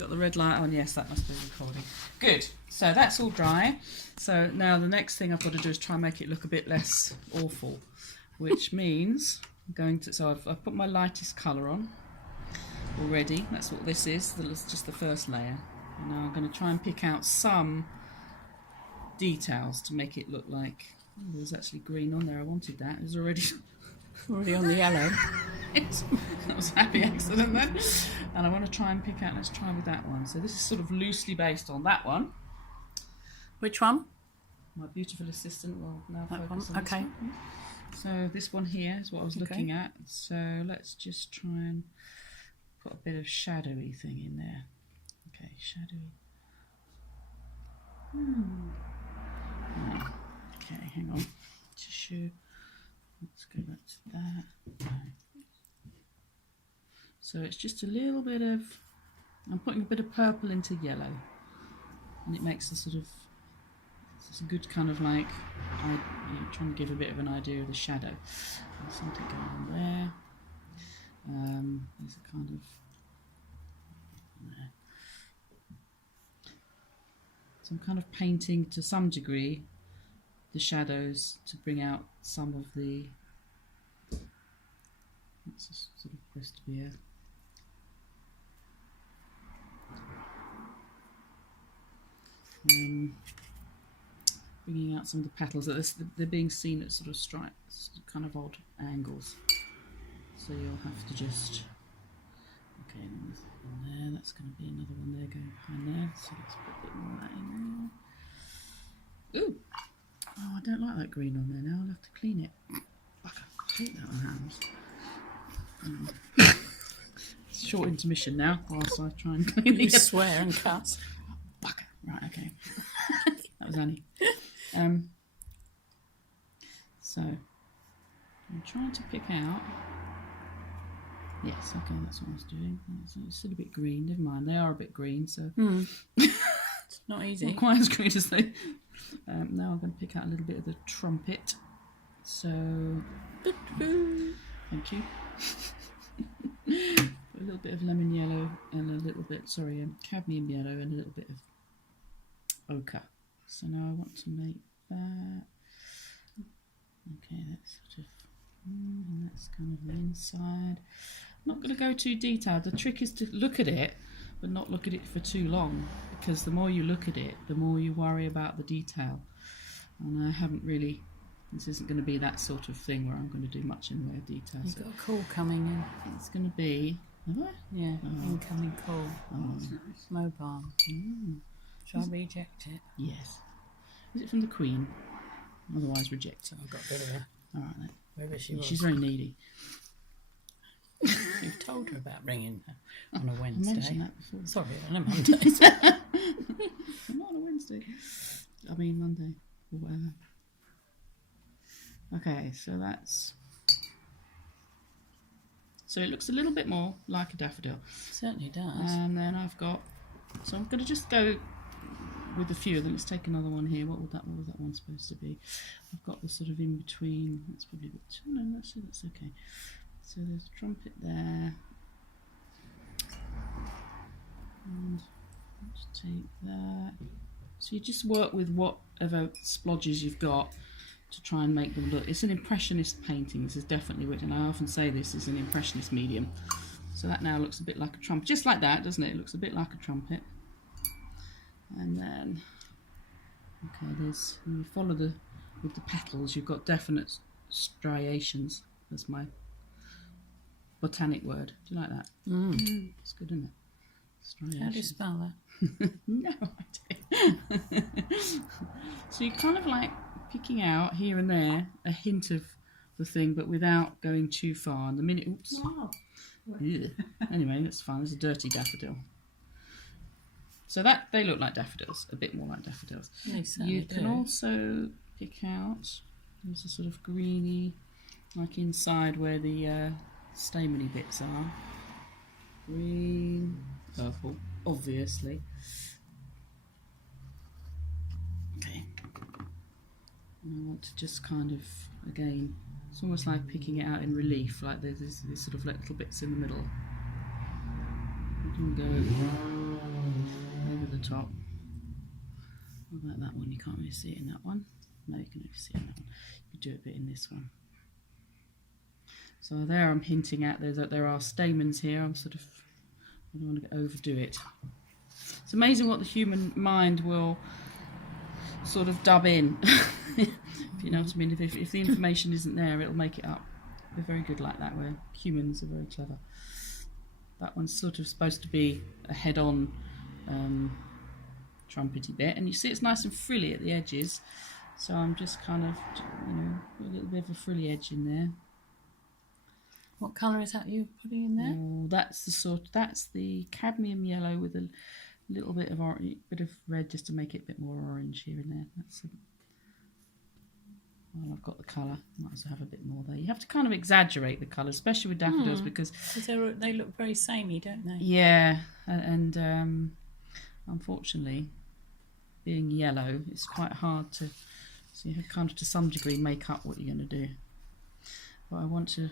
got the red light on. Yes, that must be recording. Good. So that's all dry. So now the next thing I've got to do is try and make it look a bit less awful, which means I'm going to. So I've put my lightest colour on already. That's what this is. That's just the first layer. And now I'm going to try and pick out some details to make it look like there's actually green on there. I wanted that. It was already on the yellow. That was a happy accident then. And I want to try and pick out, let's try with that one. So this is sort of loosely based on that one. Which one? My beautiful assistant will now That focus one. on this Okay. one. So this one here is what I was looking at. So let's just try and put a bit of shadowy thing in there. Okay, shadowy. Okay, hang on. Tissue. Let's go back to that. So it's just a little bit of, I'm putting a bit of purple into yellow, and it makes a sort of, it's a good kind of like, trying to give a bit of an idea of the shadow. There's something going on there. There's a kind of, there. So I'm kind of painting to some degree the shadows to bring out some of the, it's just sort of supposed to be a, bringing out some of the petals. They're being seen at sort of stripes, kind of odd angles. So you'll have to just, okay, there's one there, that's going to be another one there going behind there. So let's put a bit more of that in there. Ooh! Oh, I don't like that green on there now, I'll have to clean it. I hate that on hands. Short intermission now, whilst I try and clean it. You swear and cuss. Bugger. Right, okay. That was Annie. So, I'm trying to pick out. Yes, okay, that's what I was doing. It's still a bit green, never mind. They are a bit green, so. It's not easy. Not quite as green as they. Now I'm going to pick out a little bit of the trumpet. So, thank you. A little bit of lemon yellow and a little bit, cadmium yellow and a little bit of ochre. So now I want to make that. Okay, that's sort of, and that's kind of the inside. I'm not going to go too detailed. The trick is to look at it, but not look at it for too long, because the more you look at it, the more you worry about the detail. And I haven't really, this isn't going to be that sort of thing where I'm going to do much in the way of detail. You've got a call coming in. It's going to be, have I? Yeah, incoming call. Oh. That's nice. Mobile. Shall I reject it? Yes. Is it from the Queen? Otherwise reject it. I've got a bit of a... Alright then. Wherever she was. She's very needy. You've told her about ringing her on a Wednesday. I mentioned that before. Sorry, on a Monday. Not on a Wednesday. I mean Monday or whatever. Okay, so that's... So it looks a little bit more like a daffodil. Certainly does. And then I've got... So I'm going to just go with a few of them. Let's take another one here. What was that one supposed to be? I've got the sort of in between. That's probably a bit too... No, that's okay. So there's a trumpet there. And let's take that. So you just work with whatever splodges you've got to try and make them look. It's an impressionist painting. This is definitely what, and I often say this is an impressionist medium. So that now looks a bit like a trumpet, just like that, doesn't it? It looks a bit like a trumpet. And then, okay, there's, when you follow with the petals, you've got definite striations. That's my botanic word. Do you like that? It's good, isn't it? Striations. How do you spell that? No idea. So you're kind of like picking out here and there a hint of the thing, but without going too far. And the minute, oops. Oh. Anyway, that's fine. There's a dirty daffodil. So that they look like daffodils, a bit more like daffodils. You can also pick out, there's a sort of greeny, like inside where the stameny bits are. Green, purple, obviously. Okay. And I want to just kind of, again, it's almost like picking it out in relief, like there's these sort of little bits in the middle. You can go top. What about that one? You can't really see it in that one. No, you can only see it in that one. You do a bit in this one. So there I'm hinting at that there are stamens here. I'm sort of, I don't want to overdo it. It's amazing what the human mind will sort of dub in. If you know what I mean. If the information isn't there, it'll make it up. We're very good like that. Where humans are very clever. That one's sort of supposed to be a head-on trumpety bit, and you see it's nice and frilly at the edges. So I'm just kind of, you know, put a little bit of a frilly edge in there. What colour is that you're putting in there? Oh, that's the cadmium yellow with a little bit of red, just to make it a bit more orange here and there. Well, I've got the colour. Might as well have a bit more there. You have to kind of exaggerate the colour, especially with daffodils, because they look very samey, don't they? Yeah, and unfortunately, being yellow, it's quite hard to. So you have kind of, to some degree, make up what you're going to do. But I want to.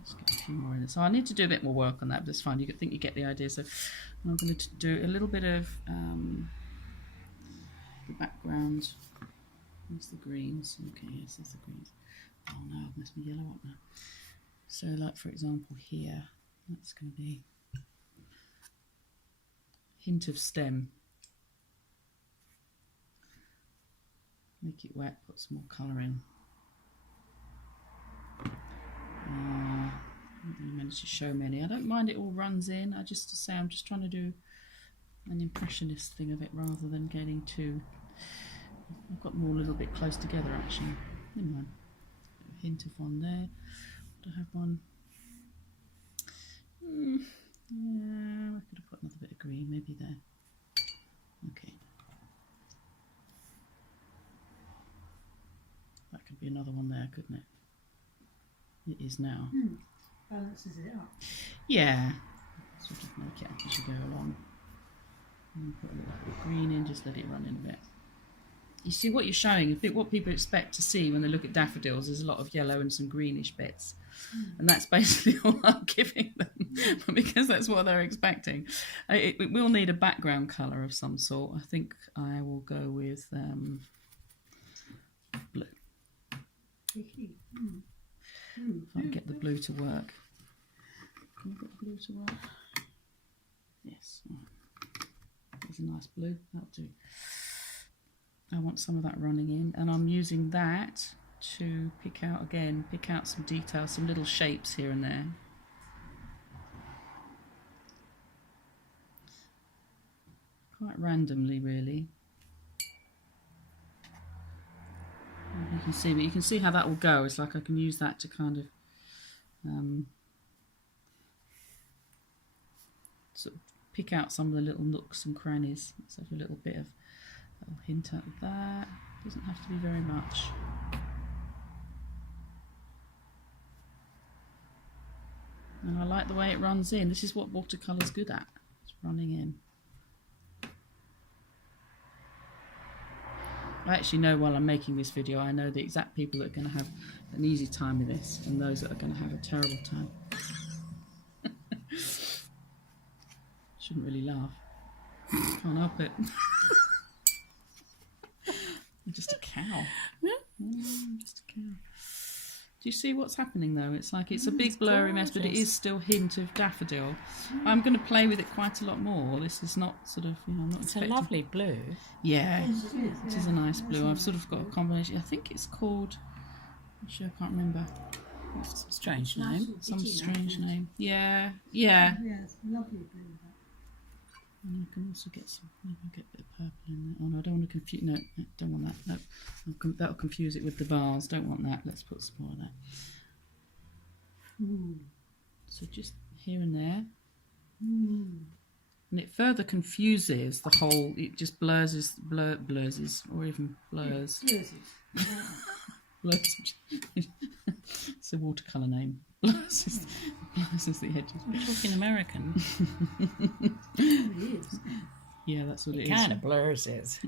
Let's get a few more in it. So I need to do a bit more work on that, but it's fine. I think you get the idea. So I'm going to do a little bit of the background. Where's the greens? Okay, yes, there's the greens. Oh no, I've messed my yellow up now. So, like for example, here, that's going to be a hint of stem. Make it wet, put some more colour in. I haven't managed to show many. I don't mind it all runs in. I'm just trying to do an impressionist thing of it rather than getting too. I've got them all a little bit close together actually. Never mind. A hint of one there. Do I have one? Yeah, I could have put another bit of green, maybe there. Okay. That could be another one there, couldn't it? It is now. Balances it up. Yeah. Sort of make it up as you go along. And put a little bit of green in, just let it run in a bit. You see what you're showing, what people expect to see when they look at daffodils is a lot of yellow and some greenish bits. And that's basically all I'm giving them, because that's what they're expecting. It will need a background colour of some sort. I think I will go with blue. If I can get the blue to work. Can you get the blue to work? Yes. There's a nice blue, that'll do. I want some of that running in, and I'm using that to pick out some details, some little shapes here and there. Quite randomly, really. You can see how that will go. It's like I can use that to kind of sort of pick out some of the little nooks and crannies. Let's have a little bit of a hint at that. Doesn't have to be very much. And I like the way it runs in. This is what watercolour's good at. It's running in. I actually know while I'm making this video, I know the exact people that are going to have an easy time with this and those that are going to have a terrible time. Shouldn't really laugh. Can't help it. I'm just a cow. Just a cow. Do you see what's happening though? It's like it's a big blurry mess, but it is still hint of daffodil. I'm going to play with it quite a lot more. This is not sort of, you know, I'm not expecting. It's a lovely blue. Yeah, it is a nice blue. I've sort of got a combination. I think it's called. Actually, I can't remember. Some strange name. Some strange name. Yeah. Yeah, it's lovely blue. And I can also get some. Maybe get a bit of purple in there. Oh no, I don't want to confuse. No, don't want that. No, that'll confuse it with the vase. Don't want that. Let's put some more of that. So just here and there. And it further confuses the whole. It just blurs, or even blurs. Blurs. It's a watercolour name. Blurs is the edges. We're talking American. It is. Yeah, that's what it is. Kind of blurs it.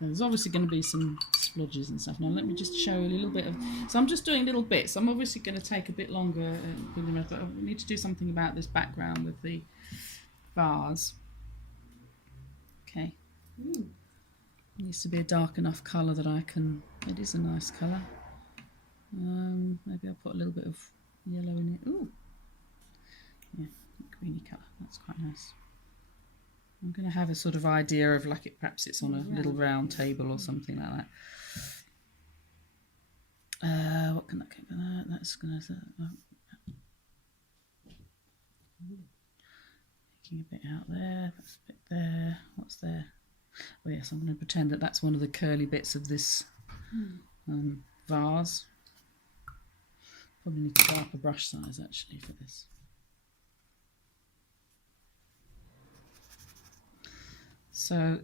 There's obviously going to be some splodges and stuff. Now let me just show you a little bit of... So I'm just doing little bits. I'm obviously going to take a bit longer, but I need to do something about this background with the vase. Okay. It needs to be a dark enough colour that I can... It is a nice colour. Maybe I'll put a little bit of yellow in it. Ooh. Yeah, greeny colour. That's quite nice. I'm going to have a sort of idea of like perhaps it's on a little round table or something like that. What can I get for that? That's going to... Making a bit out there. That's a bit there. What's there? Oh yes, I'm going to pretend that that's one of the curly bits of this vase. Probably need to go up a brush size actually for this. So,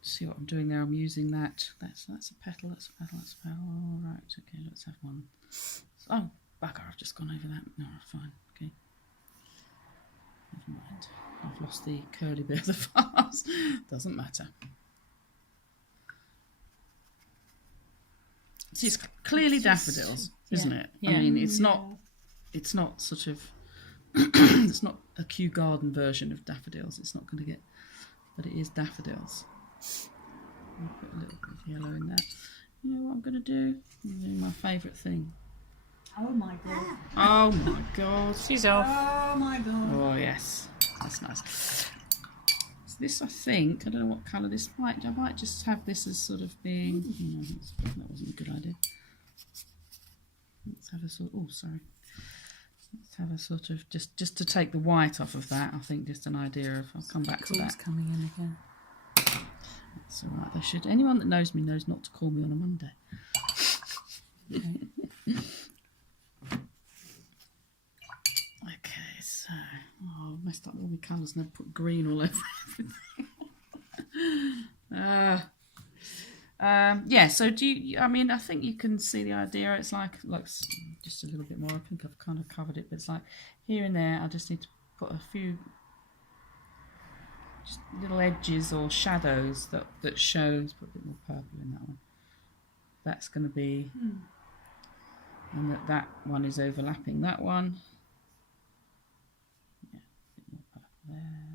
see what I'm doing there. I'm using that. That's a petal. That's a petal. That's a petal. All right. Okay. Let's have one. Oh, bugger! I've just gone over that. No, fine. Okay. Never mind. I've lost the curly bit of the vase. Doesn't matter. See, it's clearly daffodils, isn't it? Yeah. I mean, it's not. It's not sort of. It's not a Kew Garden version of daffodils. It's not going to get. But it is daffodils. I'll put a little bit of yellow in there. You know what I'm going to do? I'm doing my favourite thing. Oh my god. Oh my god. She's off. Oh my god. Oh yes, that's nice. So this, I think, I don't know what colour this might. I might just have this as sort of being. No, that wasn't a good idea. Let's have a sort. Oh, sorry. Let's have a sort of just to take the white off of that. I think just an idea of. I'll come back to that. Coming in again. That's all right. They should. Anyone that knows me knows not to call me on a Monday. Okay, so I messed up all my colours and I put green all over everything. Yeah. So do you? I mean, I think you can see the idea. It's like just a little bit more. I think I've kind of covered it, but it's like here and there. I just need to put a few just little edges or shadows that shows. Put a bit more purple in that one. That's going to be, and that one is overlapping that one. Yeah, a bit more purple there.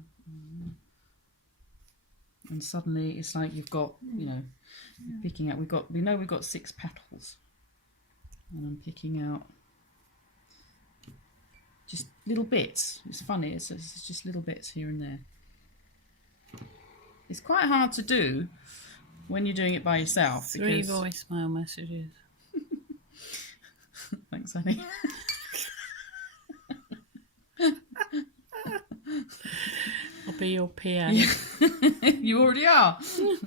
And suddenly it's like you've got, you know, picking out. We know we've got 6 petals, and I'm picking out just little bits. It's funny. It's just little bits here and there. It's quite hard to do when you're doing it by yourself. 3 voicemail messages. Thanks, honey. I'll be your PA. You already are.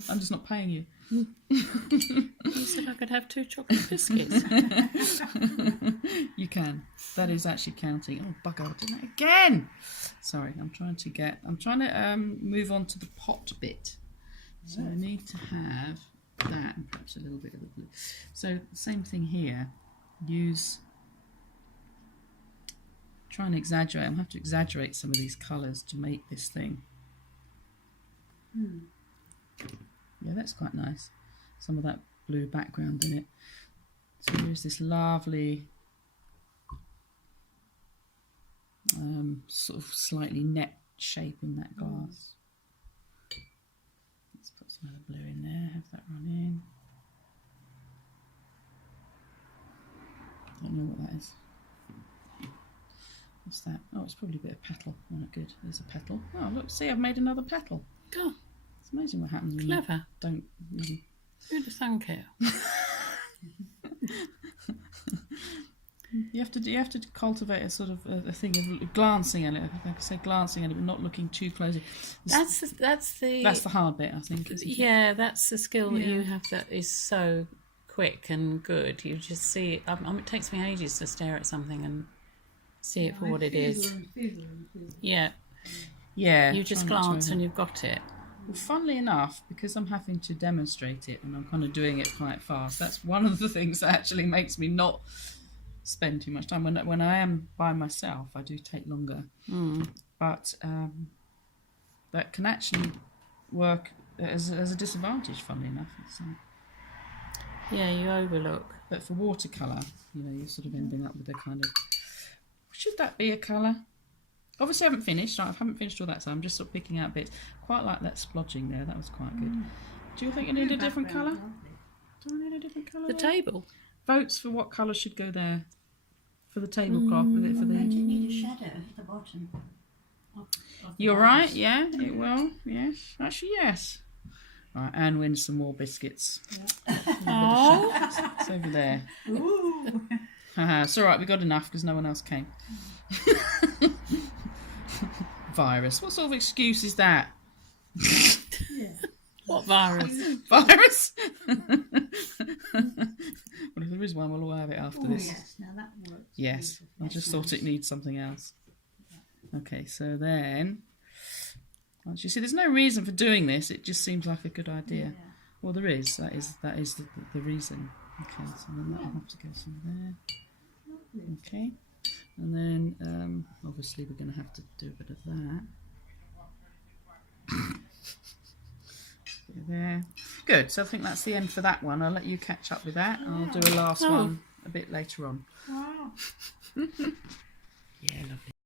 I'm just not paying you. You said I could have 2 chocolate biscuits. You can. That is actually counting. Oh bugger! I did that again. Sorry, I'm trying to move on to the pot bit. So I need to have that and perhaps a little bit of the blue. So same thing here. Try and exaggerate. I'm going to have to exaggerate some of these colours to make this thing. Yeah, that's quite nice. Some of that blue background in it. So here's this lovely sort of slightly net shape in that glass. Let's put some of the blue in there, have that run in. Don't know what that is. What's that? Oh, it's probably a bit of petal. Oh, good. There's a petal. Oh, look, see, I've made another petal. God, It's amazing what happens when clever. you don't really... Who'd have thunk it? You have to cultivate a sort of a thing of glancing at it. Like I say, glancing at it, but not looking too closely. That's the hard bit, I think. Isn't it? Yeah, that's the skill that you have that is so quick and good. You just see it. It takes me ages to stare at something and see it for what it is. Yeah. Yeah. You just glance and you've got it. Well, funnily enough, because I'm having to demonstrate it and I'm kind of doing it quite fast, that's one of the things that actually makes me not spend too much time. When I am by myself, I do take longer. But that can actually work as a disadvantage, funnily enough. Yeah, you overlook. But for watercolour, you know, you're sort of ending up with a kind of... Should that be a colour? Obviously I haven't finished. I haven't finished all that, so I'm just sort of picking out bits. Quite like that splodging there. That was quite good. Do you think you need a different colour? Do I need a different colour? The table. Votes for what colour should go there for the tablecloth. For the... Don't it need a shadow at the bottom? Of the You're box? right. Yeah, it will. Yes, actually, yes. Right, Anne wins some more biscuits. Oh, It's over there. Ooh. Haha, it's all right. We got enough because no one else came. Virus. What sort of excuse is that? Yeah. what virus? Virus. Well, if there is one, we'll all have it after Oh, this. yes, now that works. Yes, I That's just thought it nice. needs something else. Okay, so then, once you see, there's no reason for doing this. It just seems like a good idea. Yeah. Well, there is. That is the reason. Okay, so then that'll have to go somewhere there. Lovely. Okay, and then obviously we're going to have to do a bit of that. Bit there. Good. So I think that's the end for that one. I'll let you catch up with that. I'll do a last Oh. one a bit later on. Wow. Yeah, lovely.